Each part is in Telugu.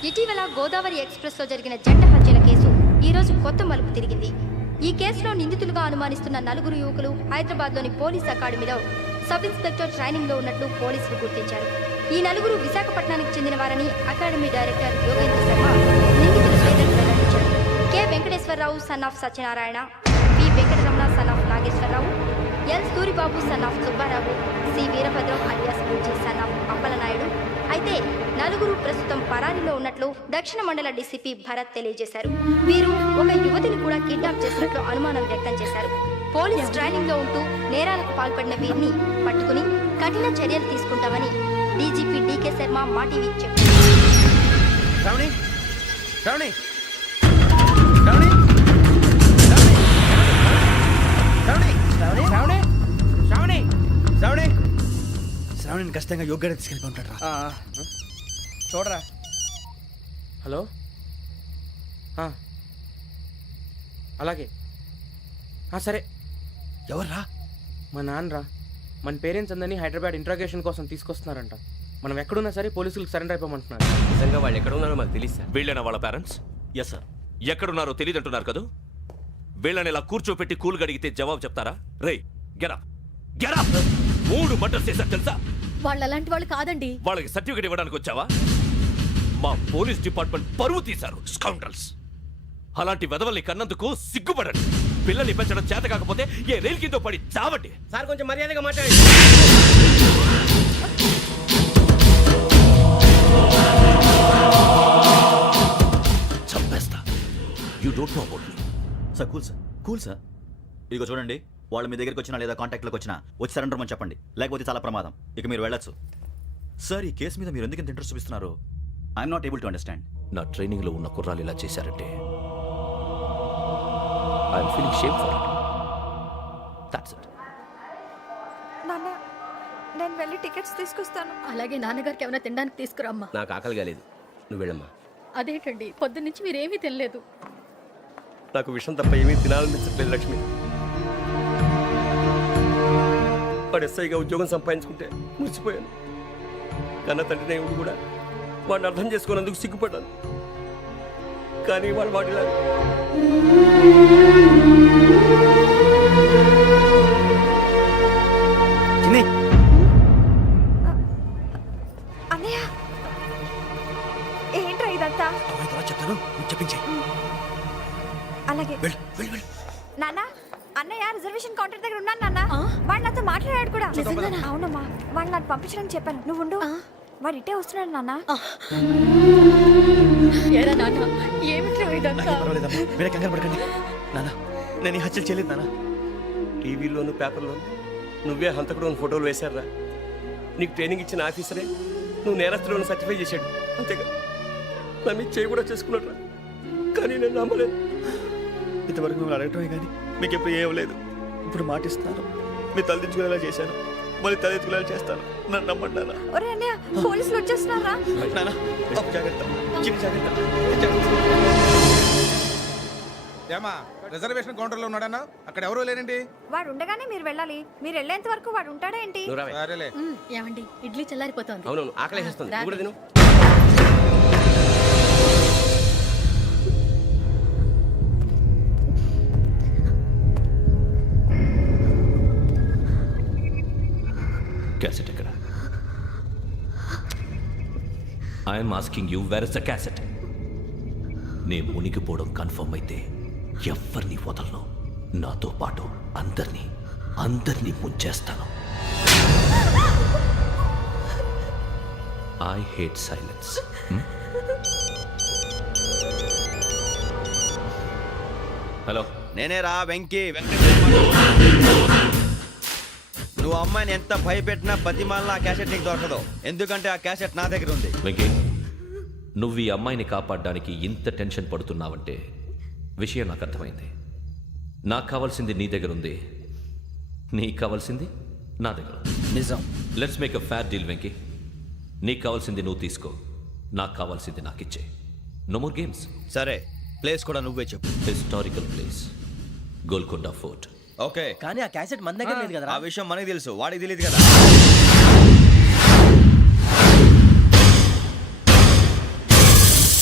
ఇటీవల గోదావరి ఎక్స్ప్రెస్లో జరిగిన జంట హత్యల కేసు ఈరోజు కొత్త మలుపు తిరిగింది. ఈ కేసులో నిందితులుగా అనుమానిస్తున్న 4 యువకులు హైదరాబాద్లోని పోలీస్ అకాడమీలో సబ్ ఇన్స్పెక్టర్ ట్రైనింగ్లో ఉన్నట్లు పోలీసులు గుర్తించారు. ఈ 4 విశాఖపట్నానికి చెందిన వారని అకాడమీ డైరెక్టర్ యోగేంద్ర శర్మ నిందితుల పేర్లను వెల్లడించారు. K Venkateswararao son of Satyanarayana, P Venkataramana son of Nageswararao, L Suribabu son of Subbarao, C Veerabhadram alias Bujji son of Appalanaidu. అయితే 4 ప్రస్తుతం పరారీలో ఉన్నట్లు దక్షిణ మండల డీసీపీ భరత్ తెలియజేశారు. వీరు ఒక యువతిని కూడా కిడ్నాప్ చేసినట్లు అనుమానం వ్యక్తం చేశారు. పోలీస్ ట్రైనింగ్ లో ఉంటూ నేరాలకు పాల్పడిన వీరిని పట్టుకుని కఠిన చర్యలు తీసుకుంటామని డీజీపీ డీకే శర్మ మా టీవీకి చెప్పారు. శ్రావణిని ఖచ్చితంగా యోగ్యత తీసుకెళ్ళి ఉంటాడు. చూడరా. హలో, అలాగే సరే. ఎవర్రా? మా నాన్నరా. మన పేరెంట్స్ అందరినీ హైదరాబాద్ ఇంట్రాగేషన్ కోసం తీసుకొస్తున్నారంట. మనం ఎక్కడున్నా సరే పోలీసులకు సరెండర్ అయిపోమంటున్నారు. నిజంగా వాళ్ళు ఎక్కడ ఉన్నారో మాకు తెలియదు సార్. వీళ్ళైనా వాళ్ళ పేరెంట్స్? Yes sir. ఎక్కడున్నారో తెలియదంటున్నారు కదా. వీళ్ళని ఇలా కూర్చోపెట్టి కూల్ గడిగితే జవాబు చెప్తారా? రే గెటప్ గెటప్. 3 మర్డర్స్ చేశారు తెలుసా? వాళ్ళు అలాంటి వాళ్ళు కాదండి. వాళ్ళకి సర్టిఫికేట్ ఇవ్వడానికి వచ్చావా? మా పోలీస్ డిపార్ట్మెంట్ పరువు తీశారు స్కౌండ్రల్స్. అలాంటి వెధవల్ని కన్నందుకు సిగ్గుపడండి. పిల్లల్ని పెంచడం చేత కాకపోతే ఏ రైలు కింద పడి చావండి. సార్ కొంచెం మర్యాదగా మాట్లాడండి. చంపేస్తా. You don't know about me. Sir cool sir. ఇదిగో చూడండి, వాళ్ళు మీ దగ్గరికి వచ్చినా లేదా కాంటాక్ట్లోకి వచ్చినా వచ్చి సరెండర్ అని చెప్పండి, లేకపోతే చాలా ప్రమాదం. ఇక మీరు వెళ్ళొచ్చు. సార్, ఈ కేసు మీద మీరు ఎందుకు ఇంత ఇంట్రెస్ట్ చూపిస్తున్నారు? I'm not able to understand. నా ట్రైనింగ్ లో ఉన్న కుర్రాలు ఇలా చేశారంటే I'm feeling shame for it. That's it. నాన్న, నేను వెళ్ళి టికెట్స్ తీసుకొస్తాను. అలాగే నాన్నగారికి ఏమైనా తినడానికి తీసుకురమ్మా. నాకు ఆకలి కాలేదు, నువ్వు వెళ్ళమ్మా. అదేంటండి, పొద్దున్నుంచి మీరేమీ తినలేదు. నాకు విషయం తప్ప ఏమీ తినాలనిపించట్లేదు లక్ష్మి. వాడు ఎస్ఐగా ఉద్యోగం సంపాదించుకుంటే మురిసిపోయాను. కన్న తండ్రినే ఉండి కూడా వాడిని అర్థం చేసుకున్నందుకు సిగ్గుపడ్డాను. కానీ వాడు వాడిలా అన్నయ్య, ఏంట్రా ఇదంతా? చెప్తాను, చెప్పించే. అలాగే నాన్న. అన్నయ్య రిజర్వేషన్ కౌంటర్ దగ్గర ఉన్నాను నాన్న. వాడు నాతో మాట్లాడాడు కూడా. అవునమ్మా, వాడు నాకు పంపించడానికి చెప్పాను. నువ్వు ఉండు, వాడు ఇట్టే వస్తున్నాడు నాన్న. ఏరా నాన్న, ఏమిట్రా ఇదంతా? మీరే కంగారు పడకండి నాన్న. నేను ఈ హత్యలు చేయలేదు నాన్న. టీవీలోను పేపర్లోను నువ్వే హంతకుడు ఫోటోలు వేశారా? నీకు ట్రైనింగ్ ఇచ్చిన ఆఫీసరే నువ్వు నేరస్తులను సర్టిఫై చేశాడు. అంతేగా నా మీద చేయి కూడా చేసుకున్నాడు. కానీ నేను నమ్మలేదు. ఇంతవరకు మిమ్మల్ని అడగటమే కానీ మీకు ఎప్పుడు ఏం లేదు. ఇప్పుడు మాటిస్తున్నాను, మీ తలదించుకునేలా చేశాను, మళ్ళీ తలెత్తుకునేలా చేస్తాను. నన్ను నమ్మండి నాన్న. ఒరే అన్నయ్య, పోలీసులు వచ్చేస్తున్నారా? నాన్న జాగ్రత్త, చిన్న జాగ్రత్త. ఏమా రిజర్వేషన్ కౌంటర్ లో ఉన్నాడన్నా? అక్కడ ఎవరూ లేనండి. వాడు ఉండగానే మీరు వెళ్ళాలి. మీరు వెళ్ళేంత వరకు వాడు ఉంటాడా ఏంటి? సరేలే. ఏమండి, ఇడ్లీ చల్లారిపోతుంది. అవునవును, ఆకలేస్తుంది. నువ్వు కూడా తిను. క్యాసెట్ ఎక్కడ? I'm asking you, where is the cassette? నే మునిగిపోవడం కన్ఫర్మ్ అయితే ఎవ్వరిని వదలను. నాతో పాటు అందరినీ ముంచేస్తాను. I hate silence. హలో, నేనేరా వెంకీ. నువ్వు అమ్మాయిని ఎంత భయపెట్టినా బతిమాలినా ఆ క్యాసెట్ నీకు దొరకదు. ఎందుకంటే ఆ క్యాసెట్ నా దగ్గర ఉంది. వెంకీ, నువ్వు ఈ అమ్మాయిని కాపాడడానికి ఇంత టెన్షన్ పడుతున్నావంటే విషయం నాకు అర్థమైంది. నాకు కావాల్సింది నీ దగ్గర ఉంది, నీకు కావాల్సింది నా దగ్గర. నిజం. Let's make a fair deal Venky. నీకు కావాల్సింది నువ్వు తీసుకో, నాకు కావాల్సింది నాకు ఇచ్చే. No more games. సరే, ప్లేస్ కూడా నువ్వే చెప్పు. Historical place, Golconda fort. Okay, కానీ ఆ క్యాసెట్ మన దగ్గర లేదు కదా. ఆ విషయం మనకి తెలుసు, వాడికి తెలియదు కదా.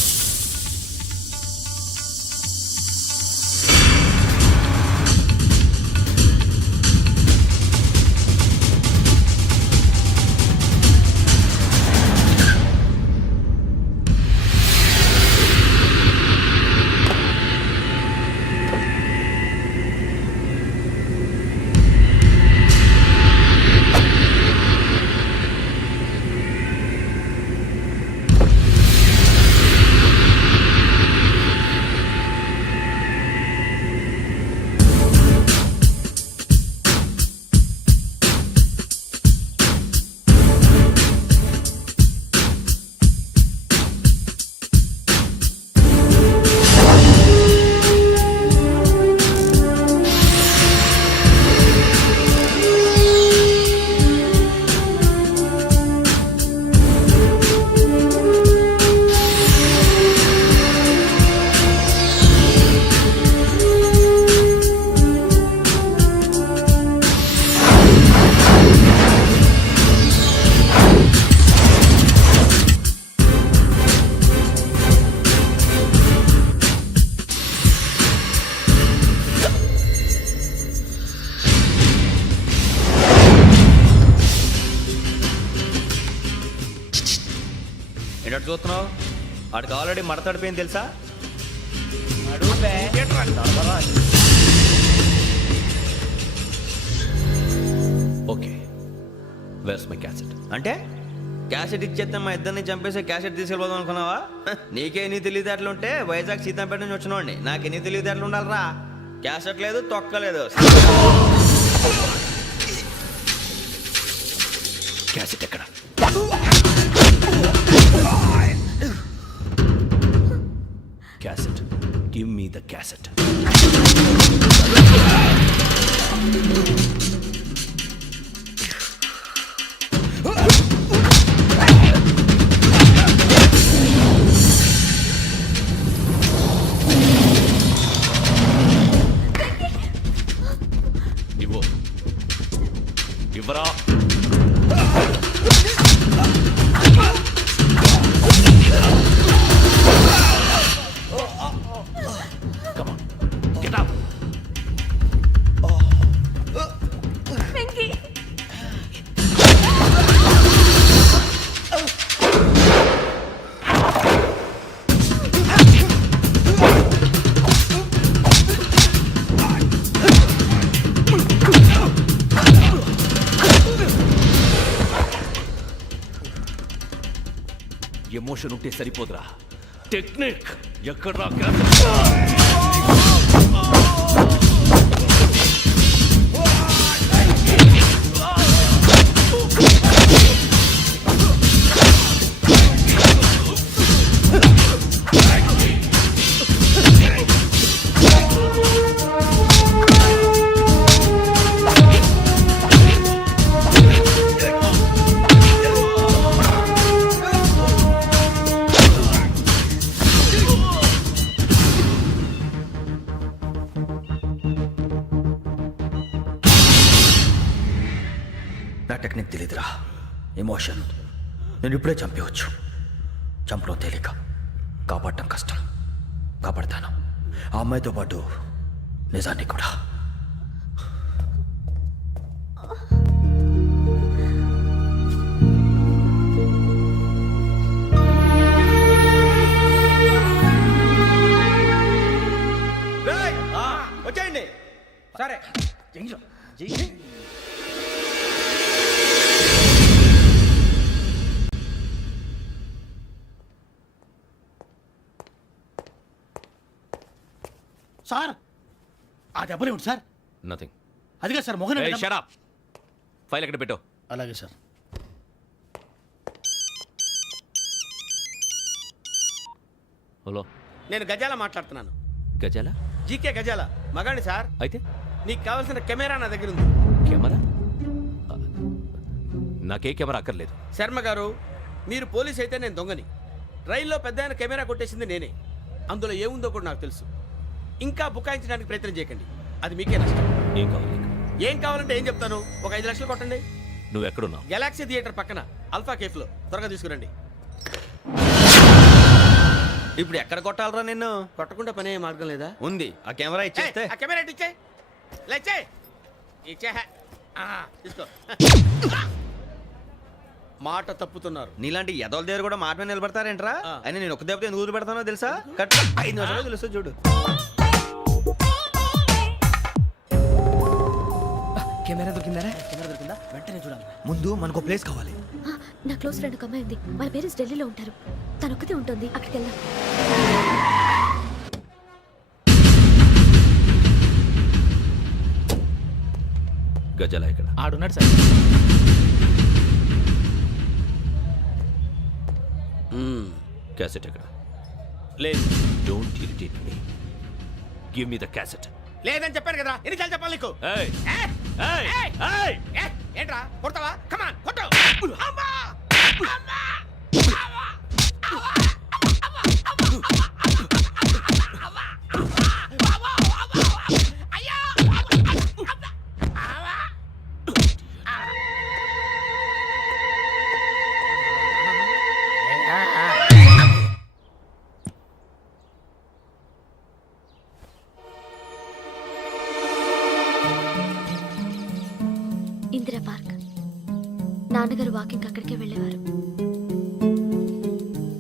ఏంటో చూస్తున్నావు? వాడికి ఆల్రెడీ మడతడిపోయింది తెలుసా? Okay, wears my cassette? అంటే క్యాసెట్ ఇచ్చేస్తే మా ఇద్దరిని చంపేసి క్యాసెట్ తీసుకెళ్ళిపోదాం అనుకున్నావా? నీకే ఎన్ని తెలివితేటలు ఉంటే వైజాగ్ సీతంపేట నుంచి వచ్చినోండి. నాకు ఎన్ని తెలివితేటలు ఉండాలిరా? క్యాసెట్ లేదు, తొక్కలేదు. క్యాసెట్ ఎక్కడ? Cassette, give me the cassette. ఇవ్వు, ఇవ్వరా. Come on, get up. Emotion ఉంటే సరిపోదురా, టెక్నిక్ ఎక్కడ? నా టెక్నిక్ తెలీదురా, ఎమోషన్. నేను ఇప్పుడే చంపేవచ్చు. చంపడం తేలిక, కాపాడటం కష్టం. కాపాడతాను ఆ అమ్మాయితో పాటు నిజాన్ని కూడా. వచ్చేయండి. సరే. సార్ ఆ దెబ్బలు ఏమిటి సార్? నథింగ్. అదిగా సార్ మొహన్ షట్ అప్. ఫైల్ ఎక్కడ పెట్టు? అలాగే సార్. హలో, నేను గజాల మాట్లాడుతున్నాను. గజాల? జీకే గజాల మగాండి సార్. అయితే నీకు కావాల్సిన కెమెరా నా దగ్గర ఉంది. కెమెరా? నాకే కెమెరా అక్కర్లేదు. శర్మ గారు, మీరు పోలీస్ అయితే నేను దొంగని. రైల్లో పెద్ద ఆయన కెమెరా కొట్టేసింది నేనే. అందులో ఏముందో కూడా నాకు తెలుసు. ఇంకా బుకాయించడానికి ప్రయత్నం చేయకండి, అది మీకే నష్టం. ఏం కావాలి నీకు? ఏం కావాలంటే ఏం చెప్తాను. ఒక 5 లక్షలు కొట్టండి. నువ్వు ఎక్కడున్నావు? గెలాక్సీ థియేటర్ పక్కన అల్ఫా కేఫ్లో. త్వరగా తీసుకురండి. ఇప్పుడు ఎక్కడ కొట్టాలరా నిన్ను? కొట్టకుండా పనే మార్గం లేదా? ఉంది. ఆ కెమెరా ఇచ్చేస్తే. ఆ కెమెరా ఇచ్చే లేచే ఇచ్చే తీసుకో. మాట తప్పుతున్నారు. నీలాంటి ఎదల దగ్గర కూడా మాట మీద నిలబడతారేంట్రా? ఆ. అని నేను ఒక దెబ్బతో ఎందుకు పెడతానో తెలుసా? కట్ 5 నిమిషాలు తెలుసు చూడు. కెమెరా దొరికిందా? వెంటనే చూడాలి. ముందు మనకు ప్లేస్ కావాలి. నా క్లోజ్ ఫ్రెండ్ ఒక అమ్మాయి ఉంది. వాళ్ళ పేరెంట్స్ ఢిల్లీలో ఉంటారు. తను ఒక్కతే ఉంటుంది. అక్కడికి వెళ్దాం. గజాల ఇక్కడ? ఆడున్నాడు సార్. క్యాసెట్ ఎక్కడ? లేదు. Don't irritate me. Give me the cassette. లేదని చెప్పాను కదా, ఎన్నిసార్లు చెప్పాలి నీకు? ఏయ్ ఏయ్! ఏయ్ ఏయ్! ఏయ్! ఏయ్! ఏంట్రా కొడతావా? కమాన్ కొట్టు. అమ్మా! అమ్మా! ఇందిరా పార్క్. నాన్నగారు వాకింగ్ అక్కడికే వెళ్ళేవారు.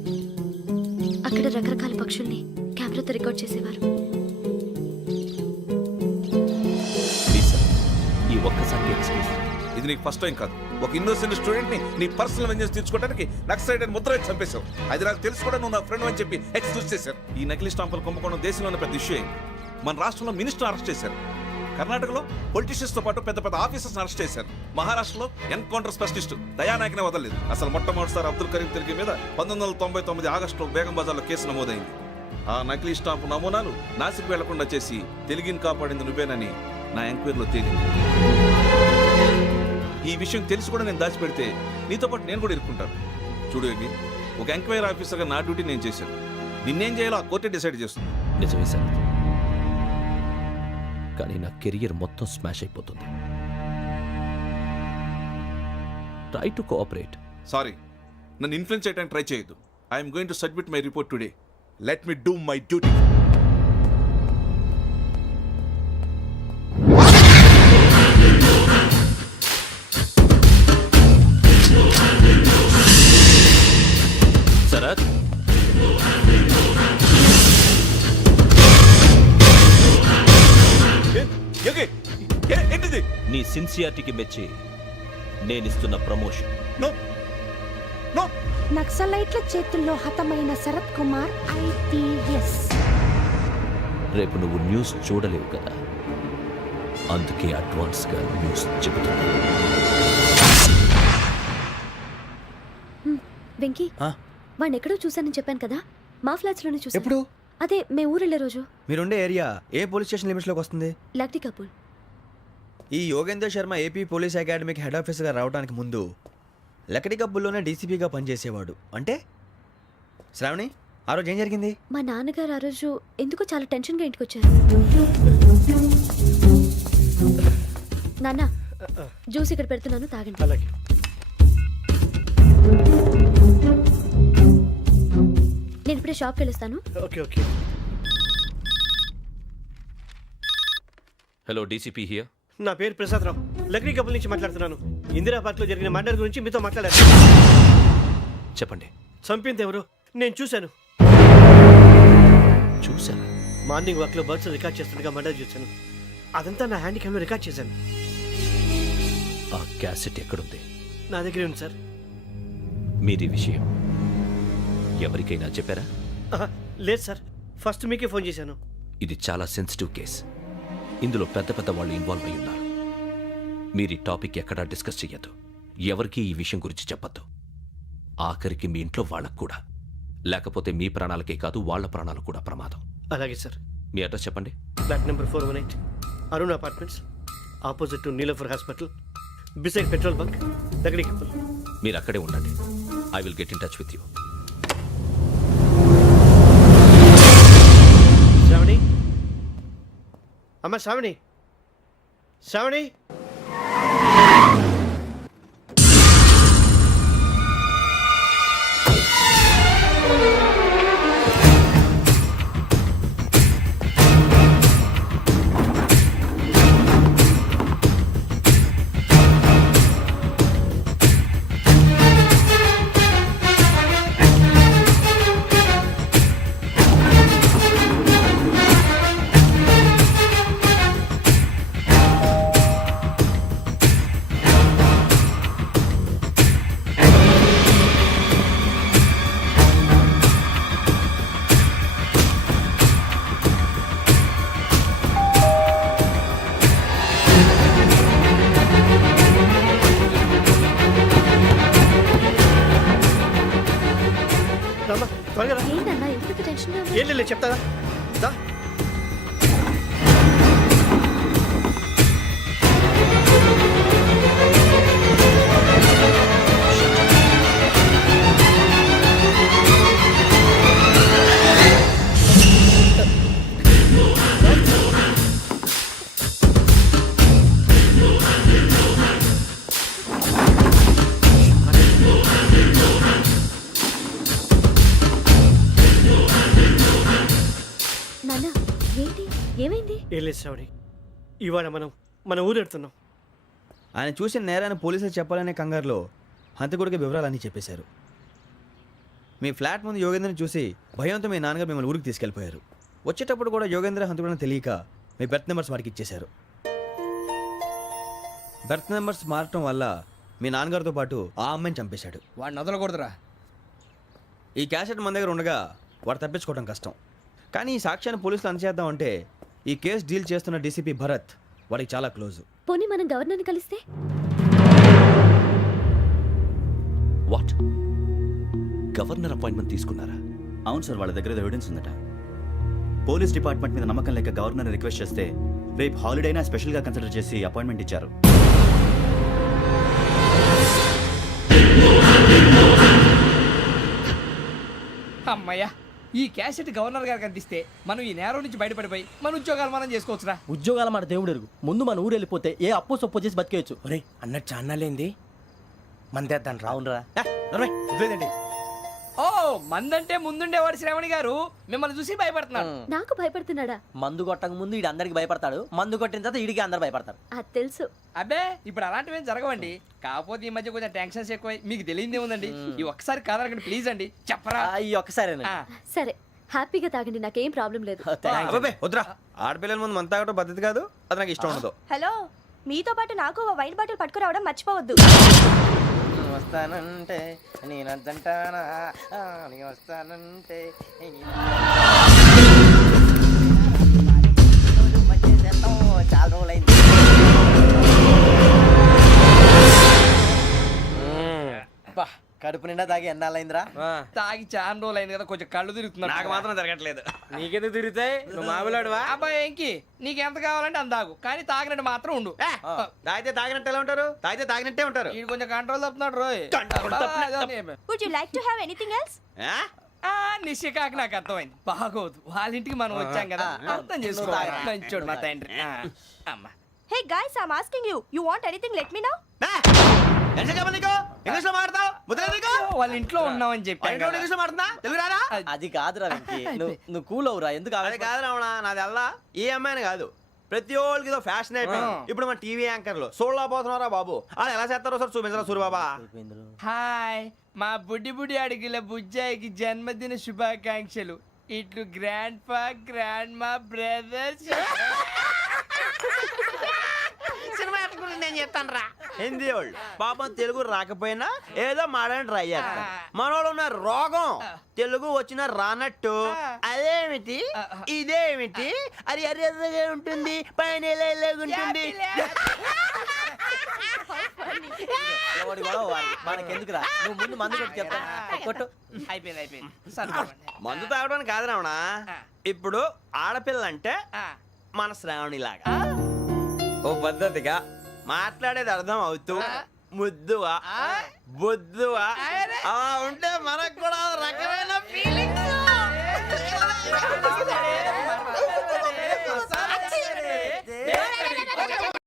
ఇక్కడ రకరకాల పక్షుల్ని కెమెరాతో రికార్డ్ చేసేవారు. ప్లీజ్ సార్, ఈ ఒక్కసారి ఎక్స్క్యూజ్. ఇది నీకు ఫస్ట్ టైం కాదు. ఒక ఇన్నోసెంట్ స్టూడెంట్ ని నీ పర్సనల్ వెంజెన్స్ తీర్చుకోవడానికి నక్సలైట్ అని ముద్ర వేసి చంపేశావు. అది నాకు తెలుసు కూడా నువ్వు నా ఫ్రెండ్ అని చెప్పి ఎక్స్క్యూజ్ చేశారు. ఈ నకిలీ స్టాంపులు కుంభకోణం దేశంలోనే పెద్ద ఇష్యూ అయింది. మన రాష్ట్రంలో మినిస్టర్ అరెస్ట్ చేశారు. కర్ణాటకలో పొలిటీషియన్స్ తో పాటు పెద్ద పెద్ద ఆఫీసర్స్ అరెస్ట్ చేశారు. మహారాష్ట్రలో ఎన్కౌంటర్ స్పెషలిస్ట్ దయానాయకనే వదలలేదు. అసలు మొట్టమొదటిసారి అబ్దుల్ కరీం తిరిగి మీద 1999 ఆగస్టులో బేగం బజార్లో కేసు నమోదైంది. ఆ నకిలీ స్టాంపు నమూనాలు నాసిక్ వెళ్లకుండా చేసి తెలుగుని కాపాడింది నువ్వేనని నా ఎంక్వైరీలో తేలింది. ఈ విషయం తెలిసి కూడా నేను దాచిపెడితే నీతో పాటు నేను కూడా ఇరుక్కుంటాను. చూడు యోగి, ఒక ఎంక్వైరీ ఆఫీసర్గా నా డ్యూటీ నేను చేశాను. నిన్నేం చేయాలో ఆ కోర్టే డిసైడ్ చేస్తుంది. నిజమే సార్, కానీ నా కెరియర్ మొత్తం స్మాష్ అయిపోతుంది. Try to cooperate. సారీ, నన్ను ఇన్ఫ్లుయెన్స్ చేయడానికి ట్రై చేయొద్దు. I'm going to submit my report today. Let me do my duty. Sarath, ఏంటిది? నీ సిన్సియారిటీకి మెచ్చి నేనిస్తున్న ప్రమోషన్. No no. నక్సలైట్ల చేతుల్లో హతమైన శరత్ కుమార్ IPS. రేపు నువ్వు న్యూస్ చూడలేవు కదా, అందుకే అడ్వాన్స్గా న్యూస్ చెబుతున్నా. వెంకీ, వాడిని ఎక్కడో చూశానని చెప్పాను కదా, మా ఫ్లాట్స్ లోనే చూసాను. ఎప్పుడు? అదే మేము ఊరెళ్ళే రోజు. మీరుండే ఏరియా ఏ పోలీస్ స్టేషన్ లిమిట్స్లోకి వస్తుంది? లక్టీ కపూల్. ఈ యోగేందర్ శర్మ ఏపీ పోలీస్ అకాడమీకి హెడ్ ఆఫీసర్గా రావడానికి ముందు లకడి కబ్బుల్లోనే డీసీపీగా పనిచేసేవాడు. అంటే శ్రావణి, ఆ రోజు ఏం జరిగింది? మా నాన్నగారు ఆ రోజు ఎందుకో చాలా టెన్షన్గా ఇంటికి వచ్చారు. నాన్న, జ్యూస్ ఇక్కడ పెడుతున్నాను, తాగండి. అలాగే. నేను ఇప్పుడే షాప్కి వెళ్ళొస్తాను. Okay okay. Hello, DCP here. నా పేరు ప్రసాదరావు, లక్రీ కపుల్ నుంచి మాట్లాడుతున్నాను. ఇందిరా పార్క్లో జరిగిన మర్డర్ గురించి మీతో మాట్లాడారు. చెప్పండి. చంపింది ఎవరు? నేను చూశాను. చూశాను. మార్నింగ్ వాక్లో బర్డ్స్ రికార్డ్ చేస్తుండగా మర్డర్ చూశాను. అదంతా నా హ్యాండ్ క్యామ్లో రికార్డ్ చేశాను. ఆ క్యాసెట్ ఎక్కడుంది? నా దగ్గరే ఉంది సార్. మీరు ఈ విషయం ఎవరికైనా చెప్పారా? లేదు సార్, ఫస్ట్ మీకే ఫోన్ చేశాను. ఇది చాలా సెన్సిటివ్ కేస్. ఇందులో పెద్ద పెద్ద వాళ్ళు ఇన్వాల్వ్ అయి ఉన్నారు. మీరు ఈ టాపిక్ ఎక్కడా డిస్కస్ చెయ్యొద్దు. ఎవరికి ఈ విషయం గురించి చెప్పొద్దు. ఆఖరికి మీ ఇంట్లో వాళ్ళకు కూడా. లేకపోతే మీ ప్రాణాలకే కాదు, వాళ్ళ ప్రాణాలు కూడా ప్రమాదం. అలాగే సార్. మీ అడ్రస్ చెప్పండి. Flat number 418, Arun apartments, opposite to Niloufer hospital, beside petrol bunk, దగ్గర కపుల్. మీరు అక్కడే ఉండండి. I will get in touch with you. Shravani, అమ్మ శ్రావణి, శ్రావణి. త్వరగా రా. ఏంటన్నా ఎందుకు టెన్షన్? ఏం లేదు, చెప్తారా? దా. నాన్న, ఏంటి, ఏమైంది? ఏం లేదు శ్రావణి, ఇవాళ మనం మన ఊరెడుతున్నాం. ఆయన చూసిన నేరాన్ని పోలీసులు చెప్పాలనే కంగారులో హంతకుడికి వివరాలన్నీ చెప్పేశారు. మీ ఫ్లాట్ ముందు యోగేంద్రని చూసి భయంతో మీ నాన్నగారు మిమ్మల్ని ఊరికి తీసుకెళ్ళిపోయారు. వచ్చేటప్పుడు కూడా యోగేంద్ర హంతకుడని తెలియక మీ బెర్త్ నెంబర్స్ వాడికి ఇచ్చేశారు. బెర్త్ నెంబర్స్ మారటం వల్ల మీ నాన్నగారితో పాటు ఆ అమ్మాయిని చంపేశాడు. వాడిని వదలకూడదురా. ఈ క్యాసెట్ మన దగ్గర ఉండగా వాడు తప్పించుకోవడం కష్టం. కానీ ఈ సాక్ష్యాన్ని పోలీసులు అందజేద్దామంటే ఈ కేసు డీల్ చేస్తున్న డీసీపీ భరత్ వాడికి చాలా క్లోజు. పోనీ మనం గవర్నర్ని కలిస్తే? వాట్? గవర్నర్ అపాయింట్మెంట్ తీసుకున్నారా? అవును సార్, వాళ్ళ దగ్గర ఎవిడెన్స్ ఉందట. పోలీస్ డిపార్ట్మెంట్ మీద నమ్మకం లేక గవర్నర్ రిక్వెస్ట్ చేస్తే రేపు హాలిడేనా స్పెషల్గా కన్సిడర్ చేసి అపాయింట్మెంట్ ఇచ్చారు. అమ్మయ్యా, ఈ క్యాసెట్ గవర్నర్ గారికి అందిస్తే మనం ఈ నేరం నుంచి బయటపడిపోయి మన ఉద్యోగాలు మనం చేసుకోవచ్చురా. ఉద్యోగాల మాట దేవుడు ఎరుగు. ముందు మన ఊరు వెళ్ళిపోతే ఏ అప్పు సొప్పు చేసి బతికేయచ్చు. ఒరే అన్నట్టు చాన్నాలేంది మందేద్దాను రా. అవునరా. వదిలేదండి. ఓ మందంటే ముందుండేవాడు శ్రావణి గారు మిమ్మల్ని చూసి భయపడుతున్నాడు. నాకు భయపడుతున్నాడా? మందు కొట్టక ముందు ఈడు అందరికి భయపడతాడు, మందు కొట్టిన తర్వాత ఈడికి అందరు భయపడతారు. అది తెలుసు. అబ్బే ఇప్పుడు అలాంటివి ఏం జరగవండి. కాకపోతే ఈ మధ్య కొంచెం టెన్షన్స్ ఎక్కువై మీకు తెలియదే ఉందండి. ఈ ఒక్కసారి కాదనకండి ప్లీజ్ అండి, చెప్పరా. ఈ ఒక్కసారి సరే హ్యాపీగా తాగండి, నాకేం ప్రాబ్లం లేదు. అబ్బాబే వద్దురా, ఆడపిల్లల ముందు మంత తాగడం పద్ధతి కాదు, అది నాకు ఇష్టం ఉండదు. హలో, మీతో పాటు నాకు ఓ వైన్ బాటిల్ పట్టుకురావడం మర్చిపోవద్దు. వస్తానంటే నేనంటానా, వస్తానంటే చాలా రోజులైంది. కడుపు నిండా తాగి ఎన్నాళ్ళైందిరా? తాగి చాలా రోజులు అయింది కదా, కొంచెం కళ్ళు తిరుగుతున్నాడు. నాకు మాత్రం జరగట్లేదు. నీకెందుకు తిరుగుతాయి? నువ్వు మామూలుడువా? అబ్బాయి ఏంకి నీకు ఎంత కావాలంటే అంత తాగు, కానీ తాగినట్టు మాత్రం ఉండు. తాగితే తాగినట్టు ఎలా ఉంటారు? తాగితే తాగినట్టే ఉంటారు. వీడు కొంచెం control తప్పుతున్నాడు Roy. Would you like to have anything else? నిశ్చికాకి నాకు అర్థమైంది. బాగోదు, వాళ్ళ ఇంటికి మనం వచ్చాం కదా, అర్థం చేసుకోవాలి. మంచోడు మా తండ్రి. అమ్మా hey guys, I am asking you, you want anything let me no. English లో మాట్లాడతావు? వాళ్ళ ఇంట్లో ఉన్నామని చెప్పాను. ఇంగ్లీష్ లో మాట్లాడుతున్నా? తెలుగు రాదా? అది కాదురా వెంకీ, నువ్వు కూల్ అవురా. ఎందుకు అది కాదు రావణా, నాది అల్లా ఏ అమ్మాయిని కాదు, ప్రతి ఒళ్ళకి ఏదో ఫ్యాషన్ అయిపోయింది. ఇప్పుడు మన టీవీ యాంకర్లు సోళ్ళ పోతున్నారా బాబు, వాళ్ళు ఎలా చేస్తారో సార్ చూపించరా సూరిబాబా. హాయ్, మా బుడ్డి బుడి అడిగిల బుజ్జాయికి జన్మదిన శుభాకాంక్షలు. ఇట్లు గ్రాండ్ ఫా గ్రాండ్ మా బ్రదర్స్. నేను చెప్తాను రా. హిందీ వాళ్ళు పాపం తెలుగు రాకపోయినా ఏదో మాడని ట్రై చేస్తారు. మనోళ్ళు ఉన్న రోగం తెలుగు వచ్చిన రానట్టు అదేమిటి ఇదేమిటి అది అరిగా ఉంటుంది, పైన ఉంటుంది. మనకెందుకురా, నువ్వు ముందు మందు కొట్టి చెప్తా. కొట్టు. అయిపోయింది. మందు తాగడానికి కాదు రావణ, ఇప్పుడు ఆడపిల్ల అంటే మన శ్రావణిలాగా ఓ పద్ధతిగా మాట్లాడేది అర్థం అవుతూ ముద్దువా బొద్దువా అలా ఉంటే మనకు కూడా రకమైన ఫీలింగ్స్.